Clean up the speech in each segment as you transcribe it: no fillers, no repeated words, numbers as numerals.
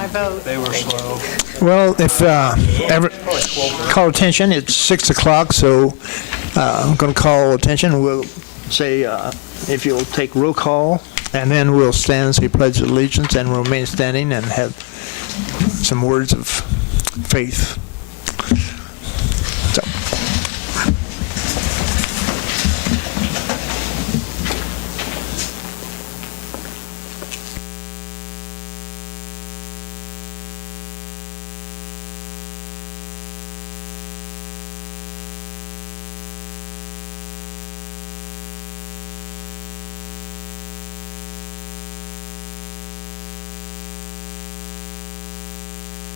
I vote. They were slow. Well, if ever call attention, it's 6 o'clock, so I'm going to call attention. We'll say, if you'll take roll call, and then we'll stand and say Pledge of Allegiance, and we'll remain standing and have some words of faith. So.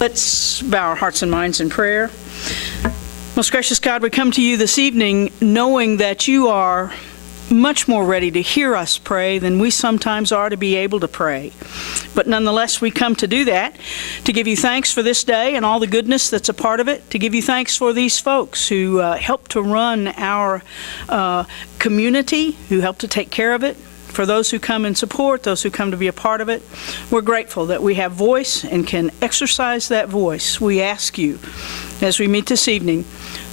Let's bow our hearts and minds in prayer. Most gracious God, we come to you this evening knowing that you are much more ready to hear us pray than we sometimes are to be able to pray. But nonetheless, we come to do that, to give you thanks for this day and all the goodness that's a part of it, to give you thanks for these folks who help to run our community, who help to take care of it. For those who come and support, those who come to be a part of it, we're grateful that we have voice and can exercise that voice. We ask you, as we meet this evening,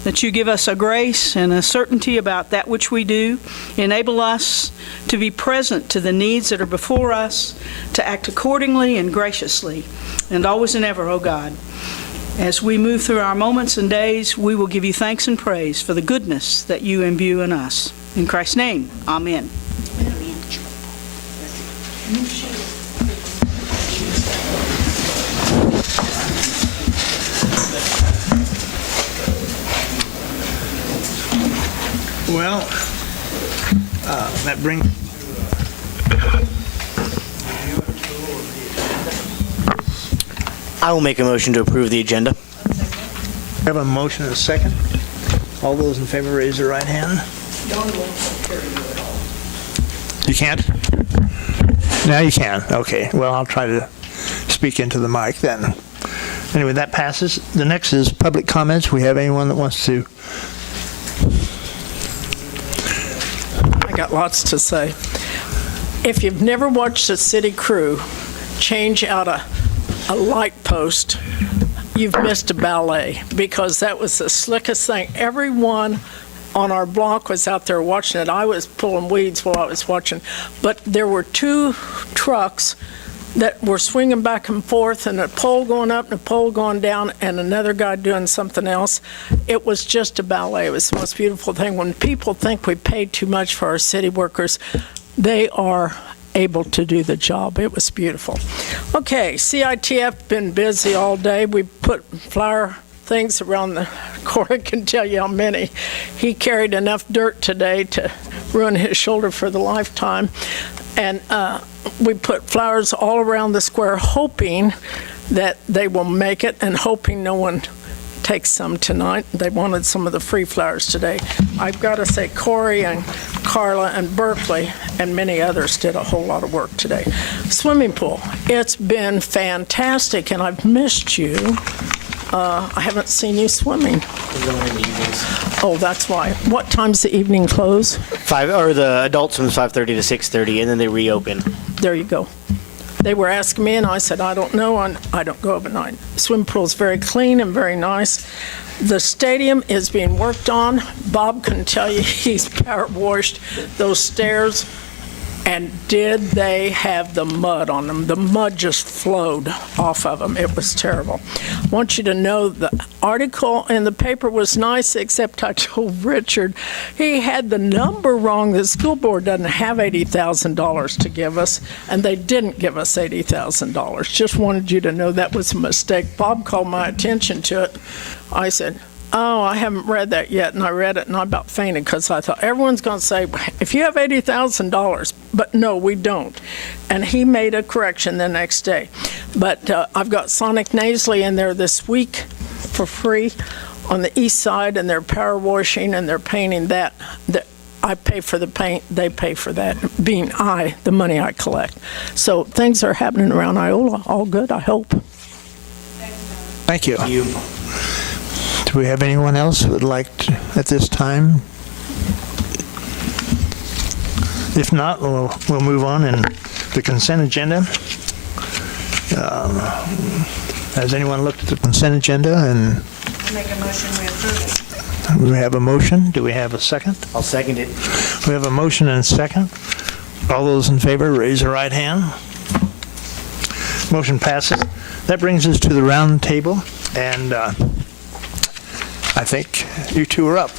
that you give us a grace and a certainty about that which we do, enable us to be present to the needs that are before us, to act accordingly and graciously, and always and ever, O God. As we move through our moments and days, we will give you thanks and praise for the goodness that you imbue in us. In Christ's name, amen. Well, that brings... I will make a motion to approve the agenda. Have a motion and a second. All those in favor raise their right hand. You can't? Now you can. Okay. Well, I'll try to speak into the mic then. Anyway, that passes. The next is public comments. We have anyone that wants to? I got lots to say. If you've never watched a city crew change out a light post, you've missed a ballet, because that was the slickest thing. Everyone on our block was out there watching it. I was pulling weeds while I was watching. But there were two trucks that were swinging back and forth, and a pole going up and a pole going down, and another guy doing something else. It was just a ballet. It was the most beautiful thing. When people think we pay too much for our city workers, they are able to do the job. It was beautiful. Okay, CITF been busy all day. We put flower things around the Corey can tell you how many. He carried enough dirt today to ruin his shoulder for the lifetime. And we put flowers all around the square, hoping that they will make it and hoping no one takes some tonight. They wanted some of the free flowers today. I've got to say Corey and Carla and Berkeley and many others did a whole lot of work today. Swimming pool. It's been fantastic, and I've missed you. I haven't seen you swimming. We're going in the evenings. Oh, that's why. What time's the evening close? The adult swim is 5:30 to 6:30, and then they reopen. There you go. They were asking me, and I said, I don't know, and I don't go overnight. Swim pool's very clean and very nice. The stadium is being worked on. Bob can tell you he's power washed those stairs. And did they have the mud on them? The mud just flowed off of them. It was terrible. I want you to know the article in the paper was nice, except I told Richard he had the number wrong. The school board doesn't have $80,000 to give us, and they didn't give us $80,000. Just wanted you to know that was a mistake. Bob called my attention to it. I said, oh, I haven't read that yet, and I read it, and I about fainted, because I thought, everyone's going to say, if you have $80,000, but no, we don't. And he made a correction the next day. But I've got Sonic Nasally in there this week for free on the east side, and they're power washing, and they're painting that. I pay for the paint, they pay for that, being the money I collect. So things are happening around Iola, all good, I hope. Thank you. Do we have anyone else who would like to, at this time? If not, we'll move on in the consent agenda. Has anyone looked at the consent agenda? And Make a motion, we approve it. we have a motion. Do we have a second? I'll second it. We have a motion and a second. All those in favor, raise your right hand. Motion passes. That brings us to the round table, and I think you two are up.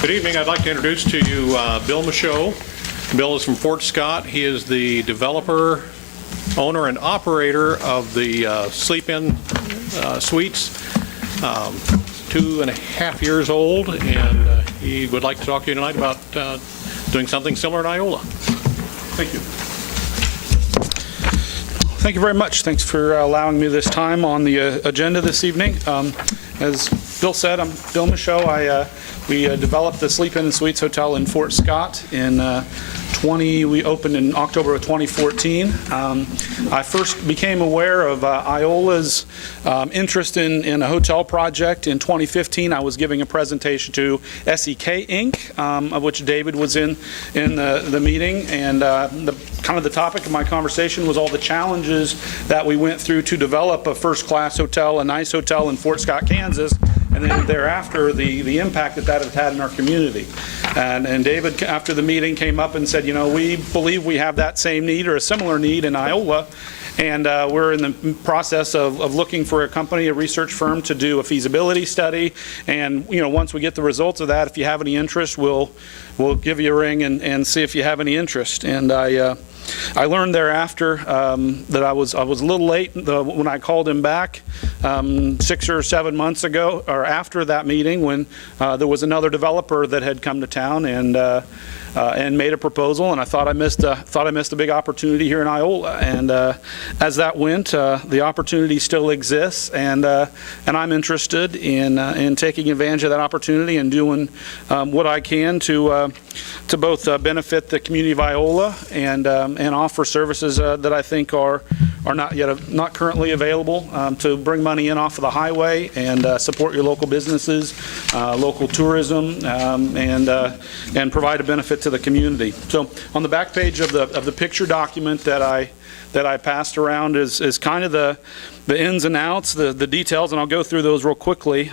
Good evening. I'd like to introduce to you Bill Michaud. Bill is from Fort Scott. He is the developer, owner, and operator of the Sleep-In Suites, 2.5 years old, and he would like to talk to you tonight about doing something similar in Iola. Thank you. Thank you very much. Thanks for allowing me this time on the agenda this evening. As Bill said, I'm Bill Michaud. We developed the Sleep-In and Suites Hotel in Fort Scott we opened in October of 2014. I first became aware of Iola's interest in a hotel project in 2015. I was giving a presentation to SEK Inc., of which David was in the meeting, and the topic of my conversation was all the challenges that we went through to develop a first-class hotel, a nice hotel in Fort Scott, Kansas, and then thereafter the impact that has had in our community. And David, after the meeting, came up and said, we believe we have that same need or a similar need in Iola, and we're in the process of looking for a company, a research firm, to do a feasibility study. And once we get the results of that, if you have any interest, we'll give you a ring and see if you have any interest. And I learned thereafter that I was a little late when I called him back 6 or 7 months ago, or after that meeting, when there was another developer that had come to town and made a proposal, and I thought I missed a big opportunity here in Iola. And as that went, the opportunity still exists, and I'm interested in taking advantage of that opportunity and doing what I can to both benefit the community of Iola and offer services that I think are not currently available, to bring money in off of the highway and support your local businesses, local tourism, and provide a benefit to the community. So on the back page of the picture document that I passed around is kind of the ins and outs, the details, and I'll go through those real quickly.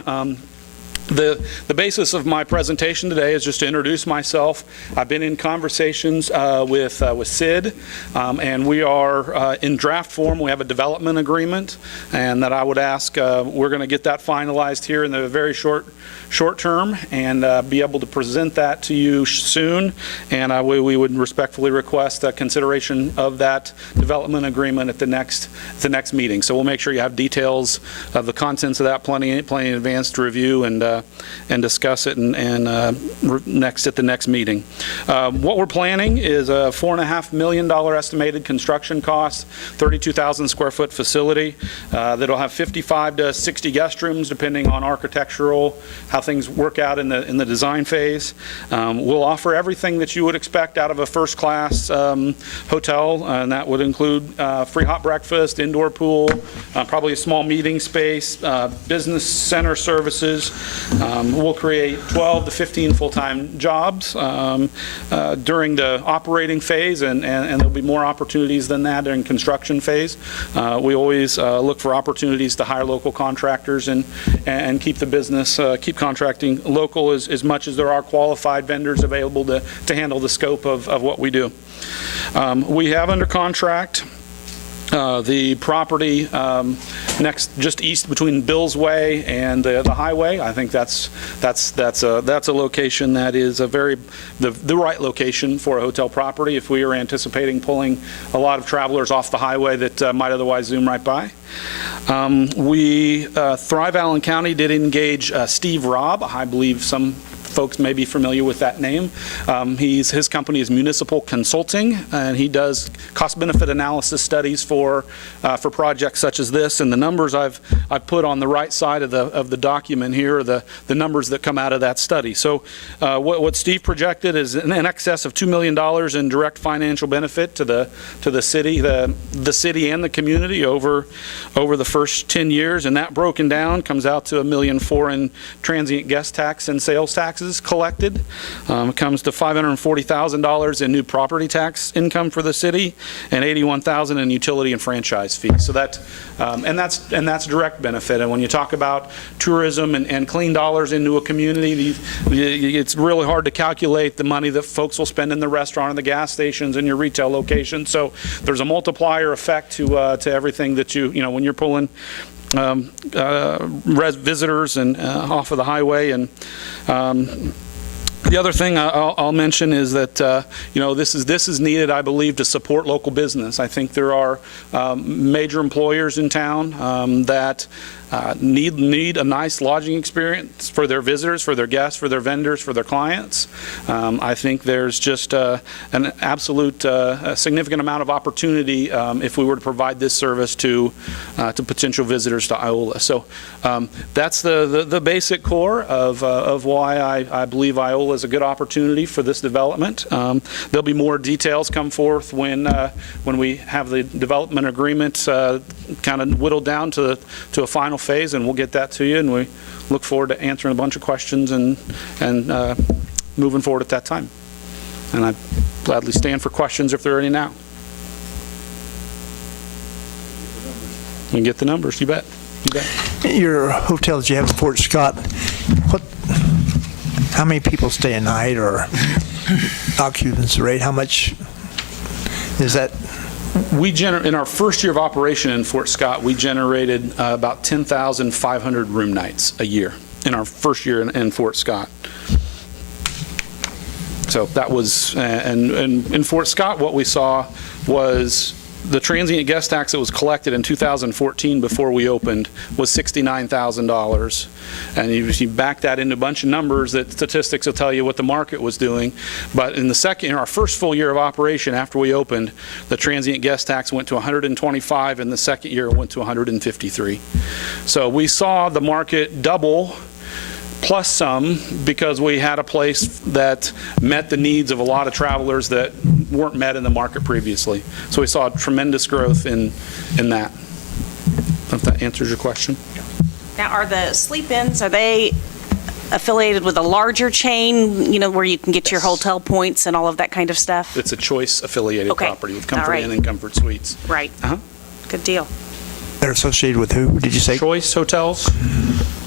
The basis of my presentation today is just to introduce myself. I've been in conversations with Sid, and we are in draft form. We have a development agreement, and that I would ask, we're going to get that finalized here in the very short term, and be able to present that to you soon. And we would respectfully request a consideration of that development agreement at the next meeting. So we'll make sure you have details of the contents of that plenty in advance to review and discuss it next at the next meeting. What we're planning is a $4.5 million estimated construction cost, 32,000 square foot facility that'll have 55 to 60 guest rooms, depending on architectural, how things work out in the design phase. We'll offer everything that you would expect out of a first-class hotel, and that would include free hot breakfast, indoor pool, probably a small meeting space, business center services. We'll create 12 to 15 full-time jobs during the operating phase, and there'll be more opportunities than that during construction phase. We always look for opportunities to hire local contractors and keep the business, keep contracting local as much as there are qualified vendors available to handle the scope of what we do. We have under contract the property next, just east between Bill's Way and the highway. I think that's a location that is the right location for a hotel property if we are anticipating pulling a lot of travelers off the highway that might otherwise zoom right by. Thrive Allen County did engage Steve Robb. I believe some folks may be familiar with that name. His company is Municipal Consulting, and he does cost-benefit analysis studies for projects such as this. And the numbers I've put on the right side of the document here are the numbers that come out of that study. So what Steve projected is in excess of $2 million in direct financial benefit to the city and the community over the first 10 years, and that broken down comes out to $1.4 million in transient guest tax and sales tax taxes collected. It comes to $540,000 in new property tax income for the city and $81,000 in utility and franchise fees. So that's direct benefit. And when you talk about tourism and clean dollars into a community, it's really hard to calculate the money that folks will spend in the restaurant and the gas stations and your retail locations. So there's a multiplier effect to everything that when you're pulling visitors and off of the highway. And the other thing I'll mention is that this is needed, I believe, to support local business. I think there are major employers in town that need a nice lodging experience for their visitors, for their guests, for their vendors, for their clients. I think there's just an absolute significant amount of opportunity if we were to provide this service to potential visitors to Iola. So that's the basic core of why I believe Iola is a good opportunity for this development. There'll be more details come forth when we have the development agreement kind of whittled down to a final phase, and we'll get that to you, and we look forward to answering a bunch of questions and moving forward at that time. And I gladly stand for questions if there are any now. You can get the numbers, you bet. You bet. Your hotel that you have in Fort Scott, how many people stay a night, or occupancy rate? How much is that? In our first year of operation in Fort Scott, we generated about 10,500 room nights a year in our first year in Fort Scott. So that was, and in Fort Scott, what we saw was the transient guest tax that was collected in 2014 before we opened was $69,000. And you back that into a bunch of numbers that statistics will tell you what the market was doing. But in our first full year of operation after we opened, the transient guest tax went to 125, and the second year it went to 153. So we saw the market double plus some, because we had a place that met the needs of a lot of travelers that weren't met in the market previously. So we saw tremendous growth in that. If that answers your question. Now, are the sleep-ins, are they affiliated with a larger chain, where you can get your hotel points and all of that kind of stuff? It's a Choice affiliated Okay. property with All Comfort right. Inn and Comfort Suites. Right. Uh-huh. Good deal. They're associated with who, did you say? Choice hotels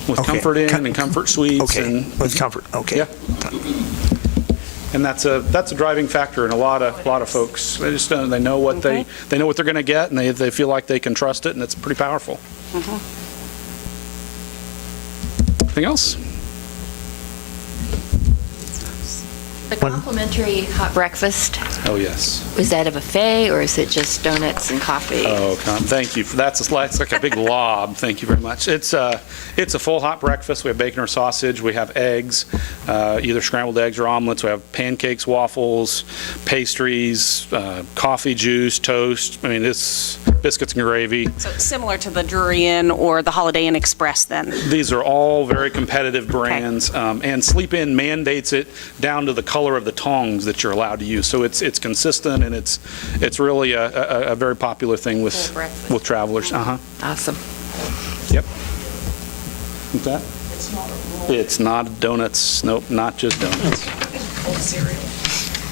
with Okay. Comfort Inn and Comfort Suites. Okay, And, with Comfort, okay. yeah. And that's a driving factor in a lot of folks. They just they know what Okay. they know what they're going to get, and they feel like they can trust it, and it's pretty powerful. Anything else? The complimentary hot breakfast, Oh, yes. is that a buffet or is it just donuts and coffee? Oh, thank you. That's like a big lob. Thank you very much. It's a full hot breakfast. We have bacon or sausage. We have eggs, either scrambled eggs or omelets. We have pancakes, waffles, pastries, coffee, juice, toast. I mean, it's biscuits and gravy. So it's similar to the Drury Inn or the Holiday Inn Express then? These are all very competitive brands, and Sleep Inn mandates it down to the color of the tongs that you're allowed to use. So it's consistent, and it's really a very popular thing Full breakfast. with travelers. Awesome. Yep. What's that? It's not donuts. Nope, not just donuts.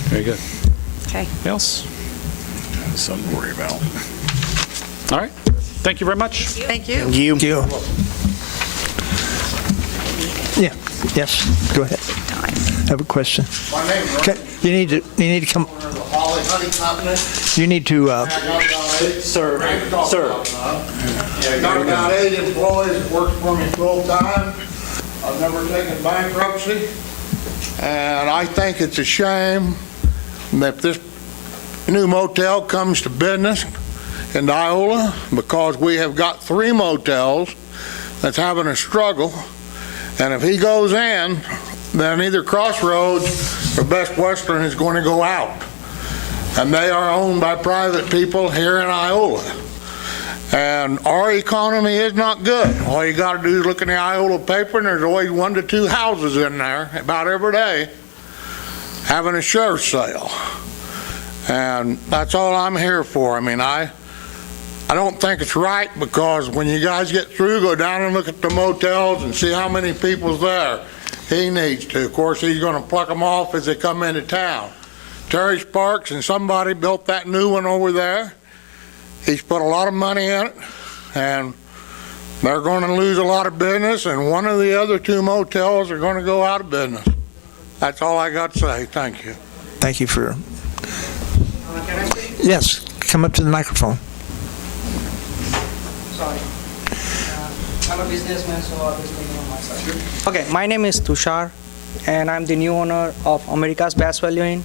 Very good. Okay. Anything else? Something to worry about. All right. Thank you very much. Thank you. You. Yeah, yes, go ahead. I have a question. My name's Okay, you need to come, owner of the Holly Hunting Company. you need to, Sir. Got about 8 employees that work for me full-time. I've never taken bankruptcy. And I think it's a shame that this new motel comes to business in Iola, because we have got 3 motels that's having a struggle. And if he goes in, then either Crossroads or Best Western is going to go out. And they are owned by private people here in Iola. And our economy is not good. All you got to do is look in the Iola paper, and there's always 1 to 2 houses in there about every day having a sheriff sale. And that's all I'm here for. I mean, I don't think it's right, because when you guys get through, go down and look at the motels and see how many people's there. He needs to. Of course, he's going to pluck them off as they come into town. Terry Sparks and somebody built that new one over there. He's put a lot of money in it, and they're going to lose a lot of business, and one of the other two motels are going to go out of business. That's all I got to say. Thank you. Thank you for... Yes, come up to the microphone. Sorry. I'm a businessman, so I'll be speaking on my side. Okay, my name is Tushar, and I'm the new owner of America's Best Value Inn.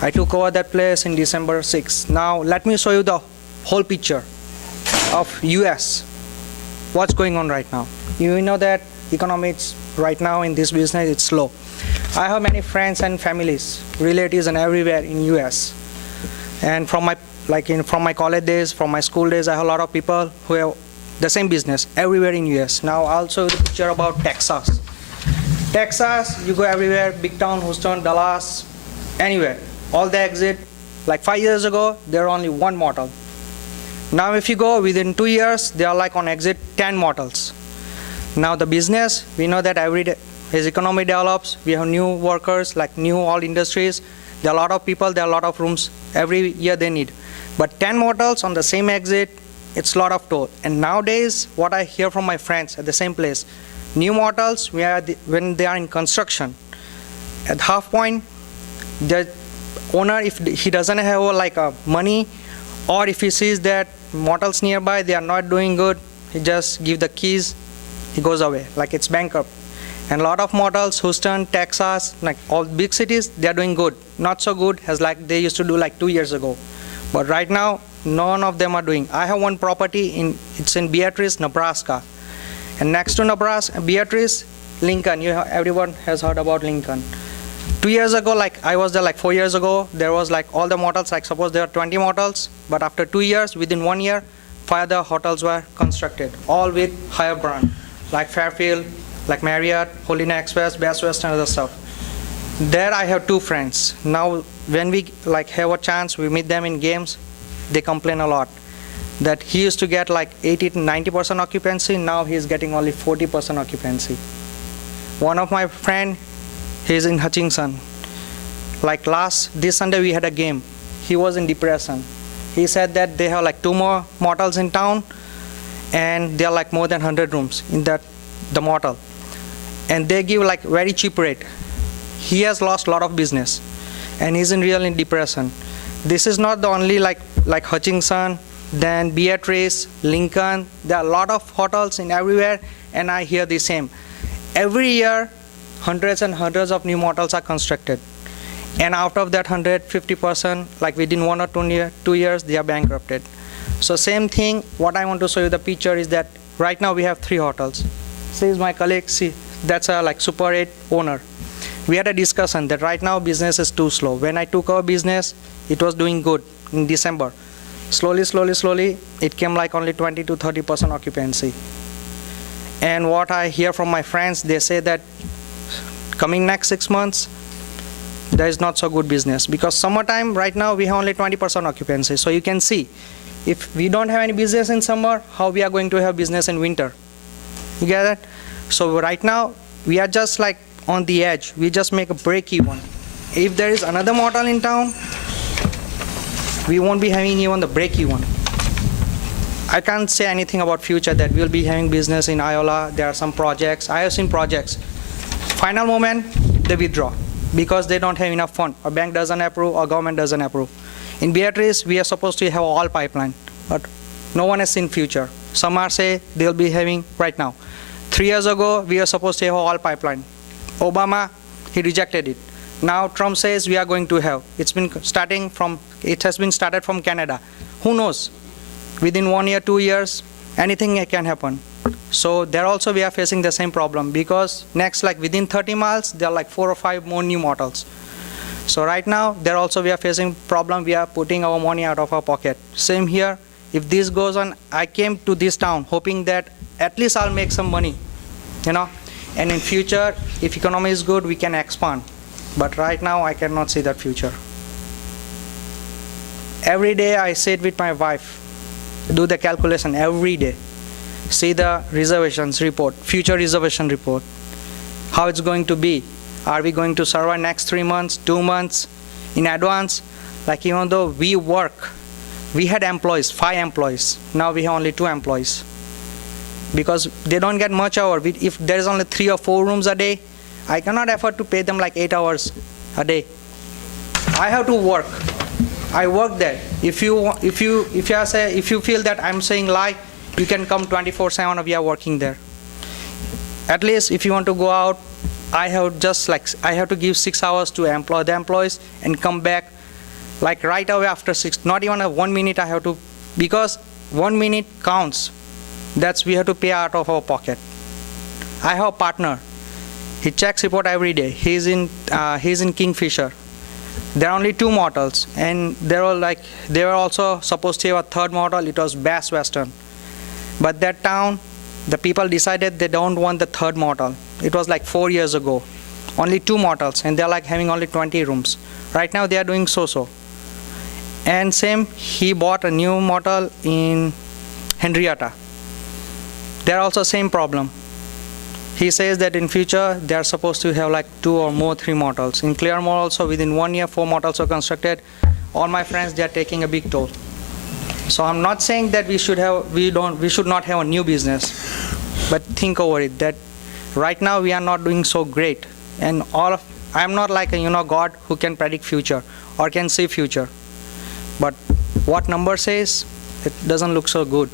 I took over that place in December 6. Now, let me show you the whole picture of US. What's going on right now? You know that economics right now in this business, it's slow. I have many friends and families, relatives, and everywhere in US. And from my college days, from my school days, I have a lot of people who have the same business everywhere in US. Now I'll show you the picture about Texas. Texas, you go everywhere, big town, Houston, Dallas, anywhere. All the exit, like 5 years ago, there are only one motel. Now if you go within 2 years, they are like on exit 10 motels. Now the business, we know that every day, as economy develops, we have new workers, like new all industries. There are a lot of people, there are a lot of rooms every year they need. But 10 motels on the same exit, it's a lot of toll. And nowadays, what I hear from my friends at the same place, new motels, when they are in construction, at half point, the owner, if he doesn't have like a money, or if he sees that motels nearby, they are not doing good, he just give the keys, he goes away, like it's bankrupt. And a lot of motels, Houston, Texas, like all big cities, they are doing good. Not so good as like they used to do like 2 years ago. But right now, none of them are doing. I have one property, it's in Beatrice, Nebraska. And next to Nebraska, Beatrice, Lincoln. Everyone has heard about Lincoln. 2 years ago, like I was there like 4 years ago, there was like all the motels, like suppose there are 20 motels, but after 2 years, within 1 year, 5 other hotels were constructed, all with higher brand, like Fairfield, like Marriott, Holina Express, Best Western, and other stuff. There I have 2 friends. Now, when we like have a chance, we meet them in games, they complain a lot that he used to get like 80 to 90% occupancy, now he's getting only 40% occupancy. One of my friend, he's in Hutchinson. Like this Sunday we had a game. He was in depression. He said that they have like 2 more motels in town, and there are like more than 100 rooms in the motel. And they give like very cheap rate. He has lost a lot of business, and he's in depression. This is not the only like Hutchinson, then Beatrice, Lincoln. There are a lot of hotels in everywhere, and I hear the same. Every year, hundreds and hundreds of new motels are constructed. And out of that 150%, like within 1 or 2 years, they are bankrupted. So same thing, what I want to show you the picture is that right now we have 3 hotels. See, is my colleague, see, that's a like Super 8 owner. We had a discussion that right now business is too slow. When I took over business, it was doing good in December. Slowly, it came like only 20 to 30% occupancy. And what I hear from my friends, they say that coming next 6 months, there is not so good business. Because summertime, right now, we have only 20% occupancy. So you can see, if we don't have any business in summer, how we are going to have business in winter? You get that? So right now, we are just like on the edge. We just make a break even. If there is another motel in town, we won't be having even the break even. I can't say anything about future that we'll be having business in Iola. There are some projects. I have seen projects. Final moment, they withdraw because they don't have enough fund. Or bank doesn't approve, or government doesn't approve. In Beatrice, we are supposed to have all pipeline, but no one has seen future. Some are say they'll be having right now. 3 years ago, we are supposed to have all pipeline. Obama, he rejected it. Now Trump says we are going to have. It has been started from Canada. Who knows? Within 1 year, 2 years, anything can happen. So there also we are facing the same problem because next, like within 30 miles, there are like 4 or 5 more new motels. So right now, there also we are facing problem. We are putting our money out of our pocket. Same here. If this goes on, I came to this town hoping that at least I'll make some money, And in future, if economy is good, we can expand. But right now, I cannot see that future. Every day, I sit with my wife, do the calculation every day, see the reservations report, future reservation report. how it's going to be. Are we going to survive next 3 months, 2 months in advance? Like, even though we work, we had employees, 5 employees. Now we have only 2 employees. Because they don't get much hour. If there is only 3 or 4 rooms a day, I cannot afford to pay them like 8 hours a day. I have to work. I work there. If you feel that I'm saying lie, you can come 24/7. We are working there. At least if you want to go out, I have to give 6 hours to employ the employees and come back like right away after 6. Not even a 1 minute I have to, because 1 minute counts. That's we have to pay out of our pocket. I have a partner. He checks report every day. He's in Kingfisher. There are only 2 models, and they were also supposed to have a 3rd model. It was Best Western, but that town, the people decided they don't want the 3rd model. It was like 4 years ago. Only 2 models, and they're like having only 20 rooms. Right now they are doing so. And same, he bought a new model in Henrietta. They're also same problem. He says that in future they are supposed to have like 2 or more 3 models. In Claremore also, within 1 year 4 models are constructed. All my friends, they are taking a big toll. So I'm not saying that we should not have a new business, but think over it that right now we are not doing so great, and I'm not like a God who can predict future or can see future, but what number says, it doesn't look so good.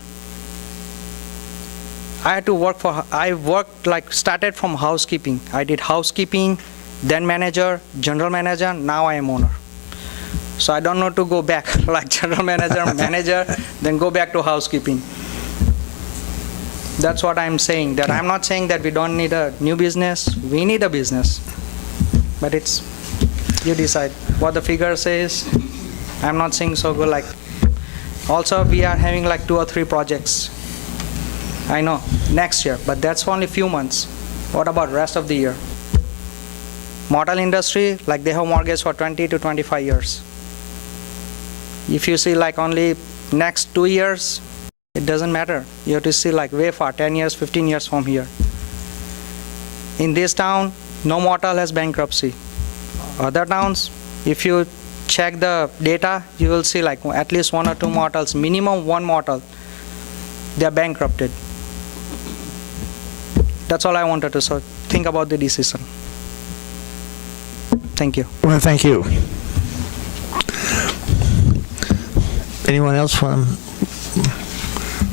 Started from housekeeping. I did housekeeping, then manager, general manager, now I am owner. So I don't know to go back like general manager, then go back to housekeeping. That's what I'm saying, that I'm not saying that we don't need a new business. We need a business. But you decide what the figure says. I'm not saying so good. Also, we are having like 2 or 3 projects. I know, next year, but that's only few months. What about rest of the year? Motel industry, they have mortgage for 20 to 25 years. If you see only next 2 years, it doesn't matter. You have to see way far, 10 years, 15 years from here. In this town, no motel has bankruptcy. Other towns, if you check the data, you will see at least 1 or 2 motels, minimum 1 motel, they are bankrupted. That's all I wanted to say. Think about the decision. Thank you. Well, thank you. Anyone else want to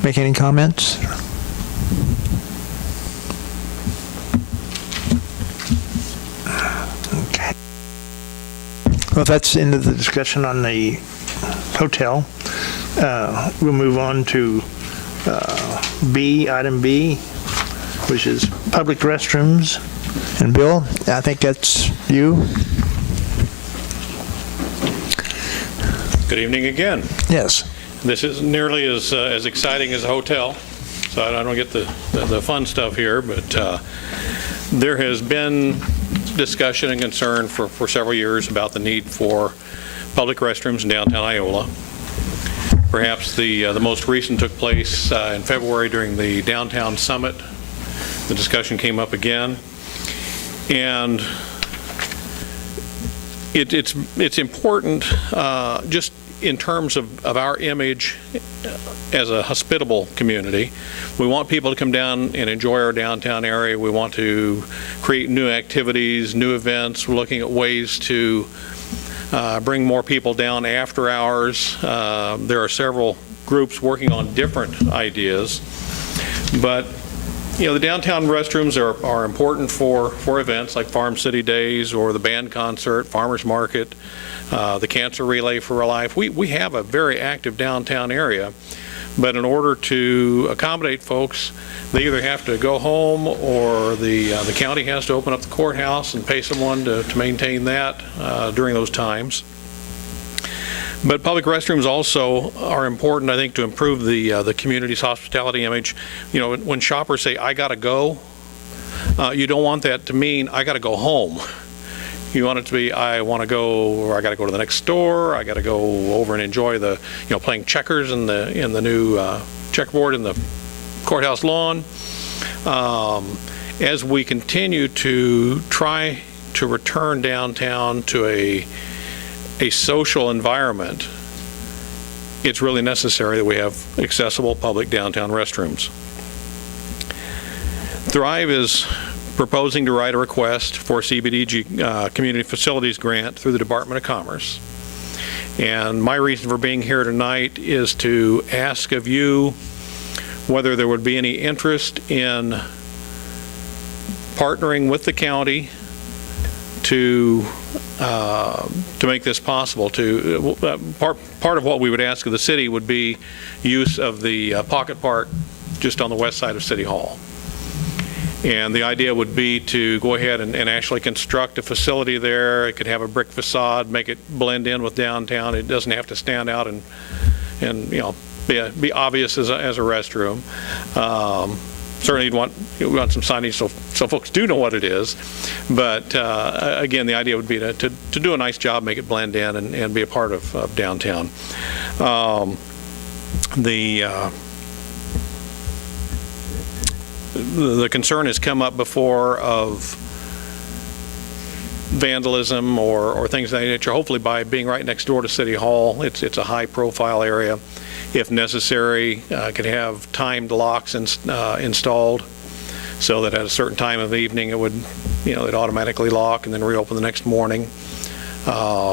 make any comments? Okay. Well, if that's the end of the discussion on the hotel, we'll move on to item B, which is public restrooms. And Bill, I think that's you. Good evening again. Yes. This isn't nearly as exciting as a hotel, so I don't get the fun stuff here, but there has been discussion and concern for several years about the need for public restrooms in downtown Iola. Perhaps the most recent took place in February during the Downtown Summit. The discussion came up again, and it's important just in terms of our image as a hospitable community. We want people to come down and enjoy our downtown area. We want to create new activities, new events. We're looking at ways to bring more people down after hours. There are several groups working on different ideas, but the downtown restrooms are important for events like Farm City Days or the band concert, Farmers Market, the Cancer Relay for Life. We have a very active downtown area, but in order to accommodate folks, they either have to go home or the county has to open up the courthouse and pay someone to maintain that during those times. But public restrooms also are important, I think, to improve the community's hospitality image. When shoppers say, I gotta go, you don't want that to mean, I gotta go home. You want it to be, I want to go, or I got to go to the next store, I got to go over and enjoy playing checkers in the new checkerboard in the courthouse lawn. as we continue to try to return downtown to a social environment, it's really necessary that we have accessible public downtown restrooms. Thrive is proposing to write a request for CBDG Community Facilities Grant through the Department of Commerce. And my reason for being here tonight is to ask of you whether there would be any interest in partnering with the county to make this possible. Part of what we would ask of the city would be use of the Pocket Park just on the west side of City Hall. And the idea would be to go ahead and actually construct a facility there. It could have a brick facade, make it blend in with downtown. It doesn't have to stand out and be obvious as a restroom. Certainly we want some signage so folks do know what it is. But again, the idea would be to do a nice job, make it blend in and be a part of downtown. The concern has come up before of vandalism or things of that nature. Hopefully by being right next door to City Hall, it's a high profile area. If necessary, could have timed locks installed so that at a certain time of the evening it would, it'd automatically lock and then reopen the next morning. But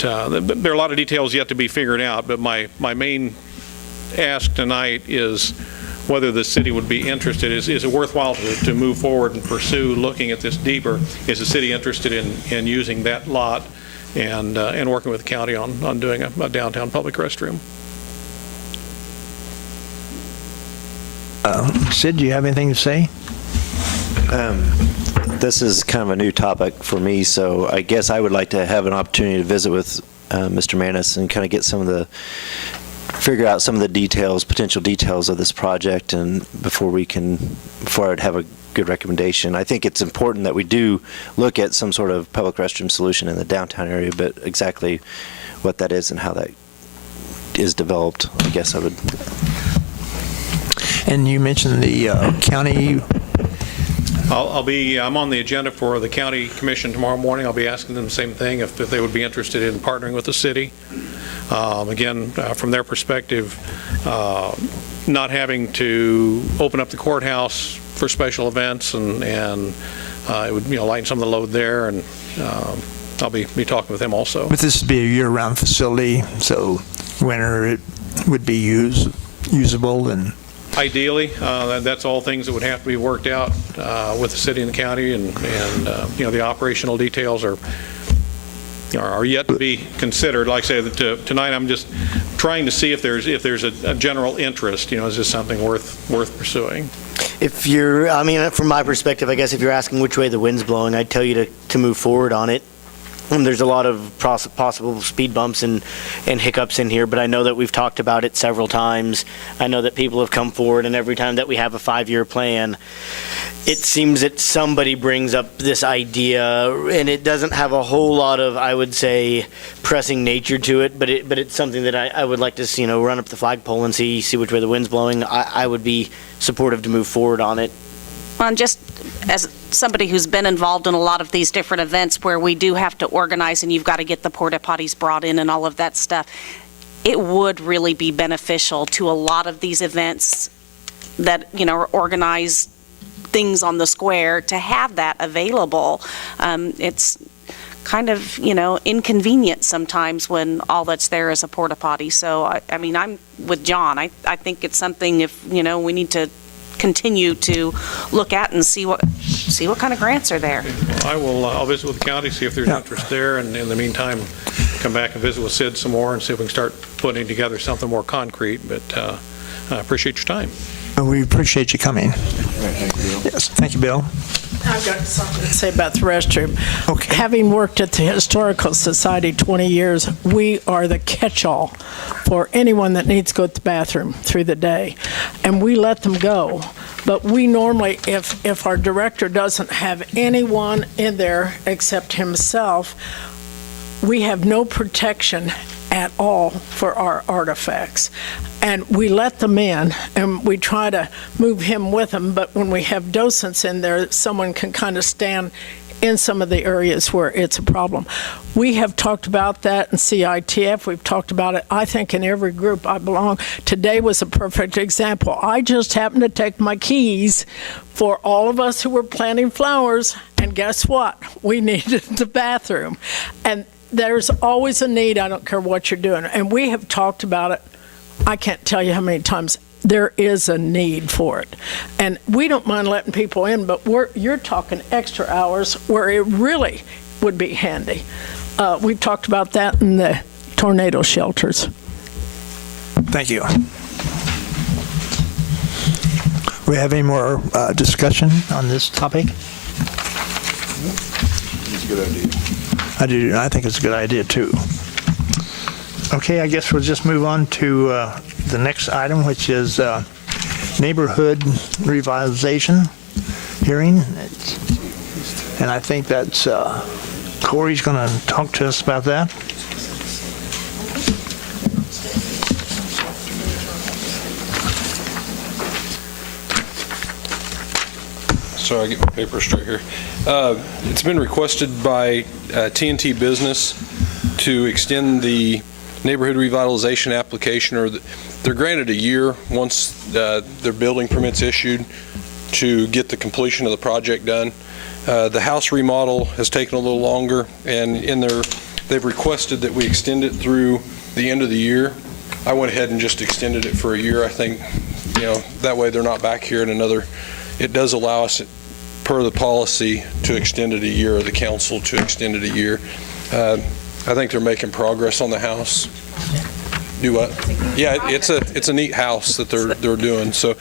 there are a lot of details yet to be figured out, but my main ask tonight is whether the city would be interested. Is it worthwhile to move forward and pursue looking at this deeper? Is the city interested in using that lot and working with the county on doing a downtown public restroom? Sid, do you have anything to say? This is kind of a new topic for me, so I guess I would like to have an opportunity to visit with Mr. Manis and kind of figure out some of the details, potential details of this project, and before I'd have a good recommendation. I think it's important that we do look at some sort of public restroom solution in the downtown area, but exactly what that is and how that is developed, I guess I would. And you mentioned the county. I'm on the agenda for the county commission tomorrow morning. I'll be asking them the same thing, if they would be interested in partnering with the city. Again, from their perspective, not having to open up the courthouse for special events, and it would lighten some of the load there, and I'll be talking with them also. But this would be a year-round facility, so winter it would be usable and. Ideally, that's all things that would have to be worked out with the city and the county, and the operational details are yet to be considered. Like I say, tonight I'm just trying to see if there's a general interest. Is this something worth pursuing? From my perspective, I guess if you're asking which way the wind's blowing, I'd tell you to move forward on it. There's a lot of possible speed bumps and hiccups in here, but I know that we've talked about it several times. I know that people have come forward, and every time that we have a 5-year plan, it seems that somebody brings up this idea, and it doesn't have a whole lot of, I would say, pressing nature to it, but it's something that I would like to run up the flagpole and see which way the wind's blowing. I would be supportive to move forward on it. Well, just as somebody who's been involved in a lot of these different events where we do have to organize and you've got to get the porta potties brought in and all of that stuff, it would really be beneficial to a lot of these events that, organize things on the square to have that available. It's kind of, inconvenient sometimes when all that's there is a porta potty. So, I'm with John. I think it's something if, we need to continue to look at and see what kind of grants are there. I'll visit with the county, see if there's interest there, and in the meantime, come back and visit with Sid some more and see if we can start putting together something more concrete. But I appreciate your time. We appreciate you coming. Yes, thank you, Bill. I've got something to say about the restroom. Okay. Having worked at the Historical Society 20 years, we are the catch-all for anyone that needs to go to the bathroom through the day. And we let them go. But we normally, if our director doesn't have anyone in there except himself, we have no protection at all for our artifacts. And we let them in, and we try to move him with them, but when we have docents in there, someone can kind of stand in some of the areas where it's a problem. We have talked about that in CITF. We've talked about it, I think, in every group I belong. Today was a perfect example. I just happened to take my keys for all of us who were planting flowers, and guess what? We needed the bathroom. And there's always a need, I don't care what you're doing. And we have talked about it, I can't tell you how many times. There is a need for it. And we don't mind letting people in, but you're talking extra hours where it really would be handy. We've talked about that in the tornado shelters. Thank you. We have any more discussion on this topic? It's a good idea. I think it's a good idea, too. Okay, I guess we'll just move on to the next item, which is neighborhood revitalization hearing. And I think that's Corey's going to talk to us about that. Sorry, I get my paper straight here. It's been requested by T&T Business to extend the neighborhood revitalization application, or they're granted a year once their building permit's issued to get the completion of the project done. The house remodel has taken a little longer, and they've requested that we extend it through the end of the year. I went ahead and just extended it for a year. I think, that way they're not back here in another. It does allow us, per the policy, to extend it a year, or the council to extend it a year. I think they're making progress on the house. Do what? Yeah, it's a neat house that they're doing. So,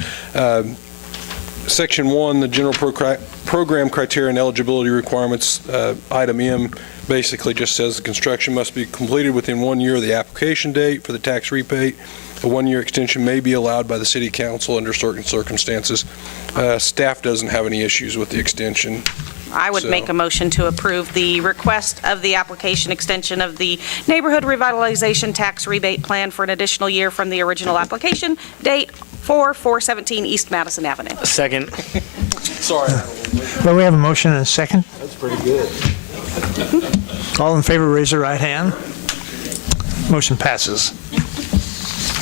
Section 1, the general program criteria and eligibility requirements, item M, basically just says the construction must be completed within 1 year of the application date for the tax rebate. A 1-year extension may be allowed by the city council under certain circumstances. Staff doesn't have any issues with the extension. I would make a motion to approve the request of the application extension of the neighborhood revitalization tax rebate plan for an additional year from the original application date for 417 East Madison Avenue. Second. Sorry. Well, we have a motion and a second. That's pretty good. All in favor, raise your right hand. Motion passes.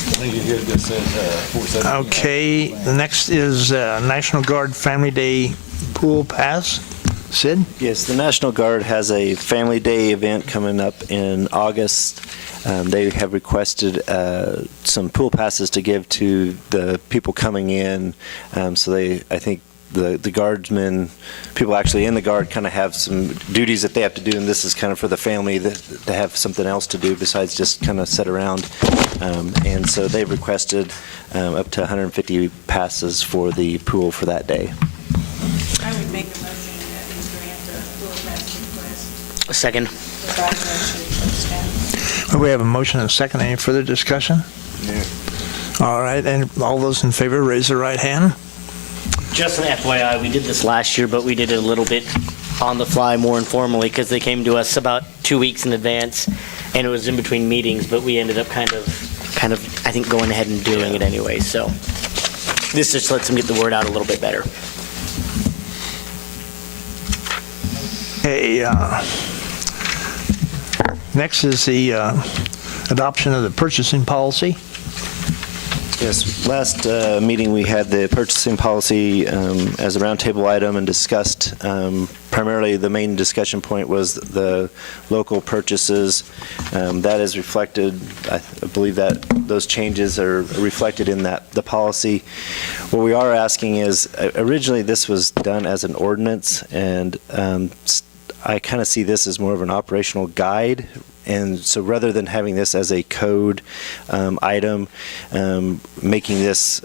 I think you just said 417. Okay, the next is National Guard Family Day Pool Pass. Sid? Yes, the National Guard has a Family Day event coming up in August. They have requested some pool passes to give to the people coming in. So I think the guardsmen, people actually in the Guard kind of have some duties that they have to do, and this is kind of for the family to have something else to do besides just kind of sit around. And so they've requested up to 150 passes for the pool for that day. I would make a motion that we grant the pool pass request. Second. Well, we have a motion and a second. Any further discussion? Yeah. All right, and all those in favor, raise their right hand. Just an FYI, we did this last year, but we did it a little bit on the fly, more informally, because they came to us about 2 weeks in advance, and it was in between meetings, but we ended up kind of, I think, going ahead and doing it anyway. So this just lets them get the word out a little bit better. Okay, next is the adoption of the purchasing policy. Yes, last meeting we had the purchasing policy as a roundtable item and discussed, primarily the main discussion point was the local purchases. That is reflected, I believe that those changes are reflected in the policy. What we are asking is, originally this was done as an ordinance, and I kind of see this as more of an operational guide. And so rather than having this as a code item, making this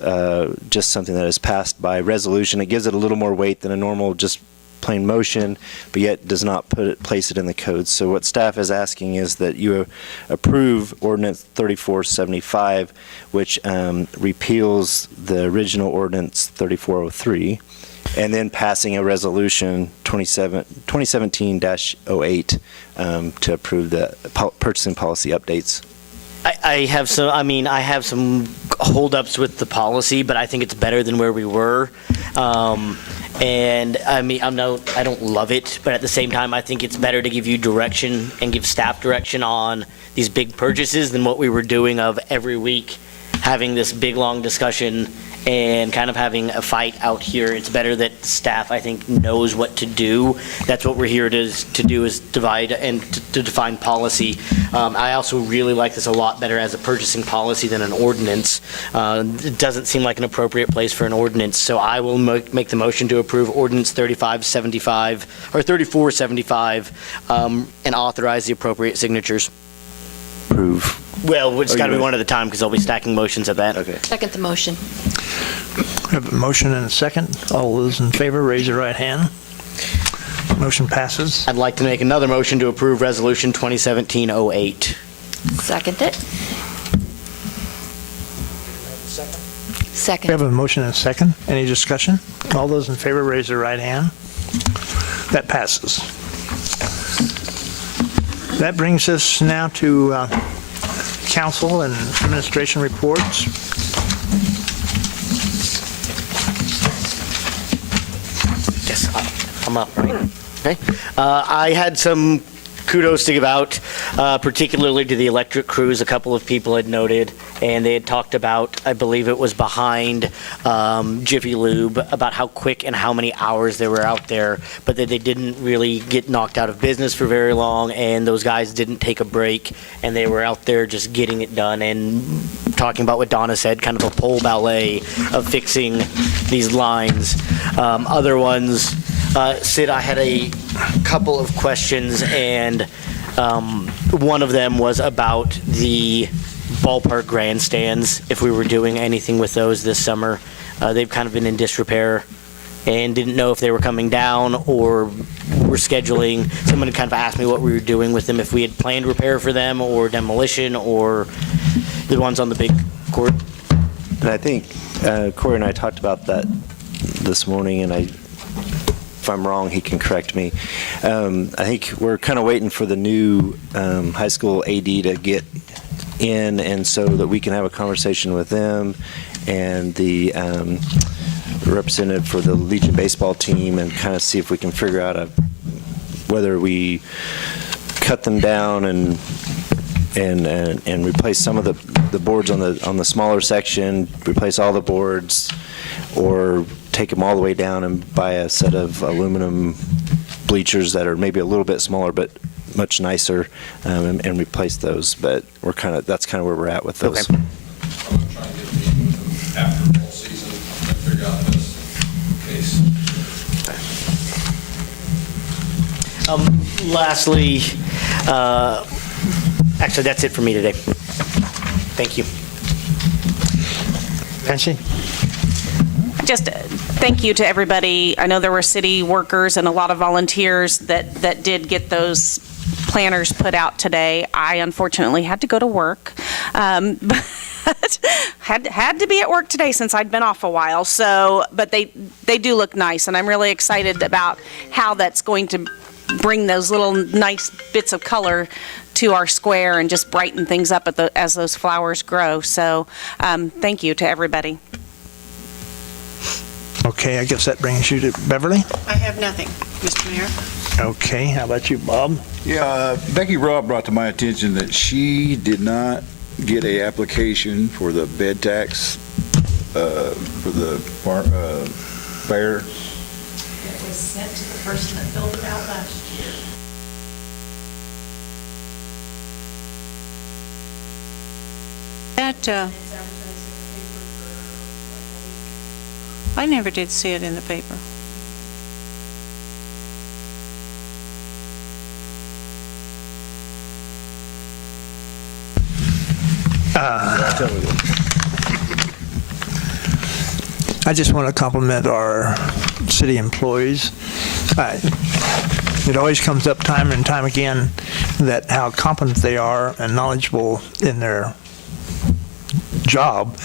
just something that is passed by resolution, it gives it a little more weight than a normal just plain motion, but yet does not place it in the code. So what staff is asking is that you approve Ordinance 3475, which repeals the original Ordinance 3403, and then passing a resolution 2017-08 to approve the purchasing policy updates. I have some holdups with the policy, but I think it's better than where we were. And I mean, I don't love it, but at the same time, I think it's better to give you direction and give staff direction on these big purchases than what we were doing of every week having this big, long discussion and kind of having a fight out here. It's better that staff, I think, knows what to do. That's what we're here to do, is divide and to define policy. I also really like this a lot better as a purchasing policy than an ordinance. It doesn't seem like an appropriate place for an ordinance, so I will make the motion to approve ordinance 3575, or 3475, and authorize the appropriate signatures. Approve. Well, it's got to be one at a time because I'll be stacking motions at that. Okay. Second the motion. We have a motion and a second. All those in favor, raise your right hand. Motion passes. I'd like to make another motion to approve Resolution 2017-08. Second it. We Second. have a motion and a second. Any discussion? All those in favor, raise their right hand. That passes. That brings us now to council and administration reports. Yes, I'm up, right? Okay. I had some kudos to give out, particularly to the electric crews. A couple of people had noted, and they had talked about, I believe it was behind Jiffy Lube, about how quick and how many hours they were out there, but that they didn't really get knocked out of business for very long, and those guys didn't take a break, and they were out there just getting it done, and talking about what Donna said, kind of a pole ballet of fixing these lines. Other ones, Sid, I had a couple of questions, and one of them was about the ballpark grandstands, if we were doing anything with those this summer. They've kind of been in disrepair and didn't know if they were coming down or were scheduling. Someone had kind of asked me what we were doing with them, if we had planned repair for them or demolition, or the ones on the big court. And I think Corey and I talked about that this morning, and if I'm wrong, he can correct me. I think we're kind of waiting for the new high school AD to get in, and so that we can have a conversation with them and the representative for the Legion baseball team, and kind of see if we can figure out whether we cut them down and replace some of the boards on the smaller section, replace all the boards, or take them all the way down and buy a set of aluminum bleachers that are maybe a little bit smaller but much nicer, and replace those. But that's kind of where we're at with those. Okay. I'm going to try and get a meeting with them after fall season and figure out this case. Lastly, actually, that's it for me today. Thank you. Nancy? Just thank you to everybody. I know there were city workers and a lot of volunteers that did get those planners put out today. I unfortunately had to go to work, but had to be at work today since I'd been off a while. So, but they do look nice, and I'm really excited about how that's going to bring those little nice bits of color to our square and just brighten things up as those flowers grow. So, thank you to everybody. Okay, I guess that brings you to Beverly. I have nothing, Mr. Mayor. Okay, how about you, Bob? Yeah, Becky Robb brought to my attention that she did not get a application for the bed tax for the fair. It was sent to the person that filled it out last year. That, I never did see it in the paper. I just want to compliment our city employees. It always comes up time and time again that how competent they are and knowledgeable in their job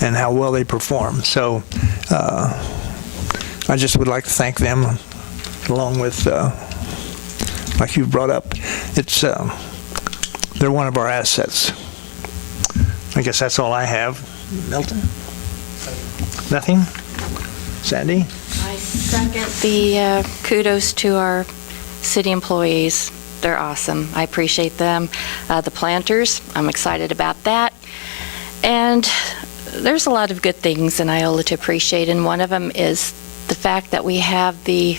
and how well they perform. So I just would like to thank them, along with, like you brought up, they're one of our assets. I guess that's all I have. Milton? Nothing? Sandy? I second the kudos to our city employees. They're awesome. I appreciate them. The planters, I'm excited about that. And there's a lot of good things in Iola to appreciate, and one of them is the fact that we have the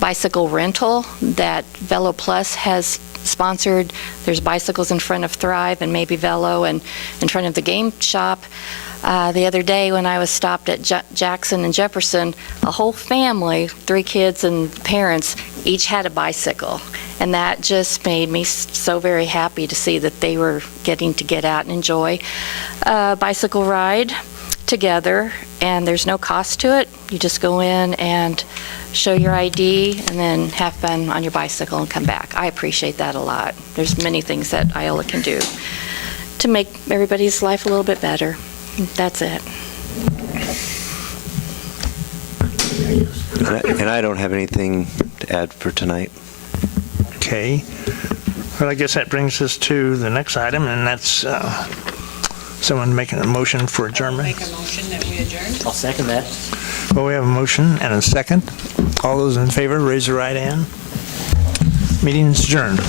bicycle rental that Velo Plus has sponsored. There's bicycles in front of Thrive and maybe Velo and in front of the game shop. The other day when I was stopped at Jackson and Jefferson, a whole family, 3 kids and parents, each had a bicycle. And that just made me so very happy to see that they were getting to get out and enjoy a bicycle ride together. And there's no cost to it. You just go in and show your ID and then have fun on your bicycle and come back. I appreciate that a lot. There's many things that Iola can do to make everybody's life a little bit better. That's it. And I don't have anything to add for tonight. Okay. Well, I guess that brings us to the next item, and that's someone making a motion for adjournment. Make a motion that we adjourn. I'll second that. Well, we have a motion and a second. All those in favor, raise your right hand. Meeting is adjourned.